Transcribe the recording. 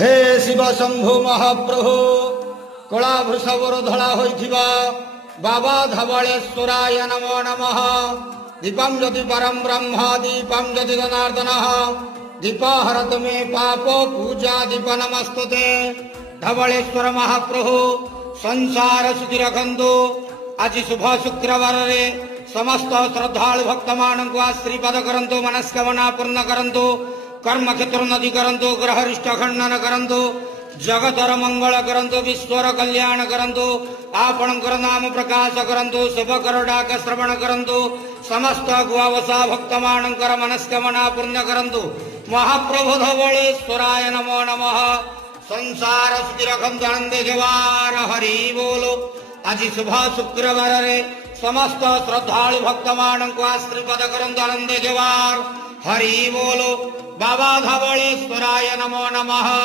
हे शिव शंभु महाप्रभु कला वृषभर धड़ा होइथिबा बाबा धवलेश्वराय नमो नमः। दीपं ज्योति परम ब्रह्म दीपं ज्योति जनार्दन दीपहरत मे पाप पूजा दीप नमस्तुते। धवलेश्वर महाप्रभु संसार सुखी रखंतु। आज शुभ शुक्रवार रे समस्त श्रद्धालु भक्त मान को आशीर्वाद करंतु, मनस्कामना पूर्ण करंतु, कर्म क्षेत्र नदी करंतु, ग्रहरिष्ट खंडन करंतु, जगतर मंगल करंतु, विश्वर कल्याण करंतु, आपणकर नाम प्रकाश करंतु, सेवकर डाक श्रवण करंतु, समस्त गुआवसा भक्त मानकर मनस्कामना पूर्ण करंतु। महाप्रभु धवलेश्वराय नमो नमः। संसार सुखी रखंतु, आनंद जवार हरि बोलो। आज शुभ शुक्रवार रे समस्त श्रद्धालु भक्त मान को आशीर्वाद करंतु, आनंद जवार हरि बोलो। बाबा धवलेश्वराय नमो नमः।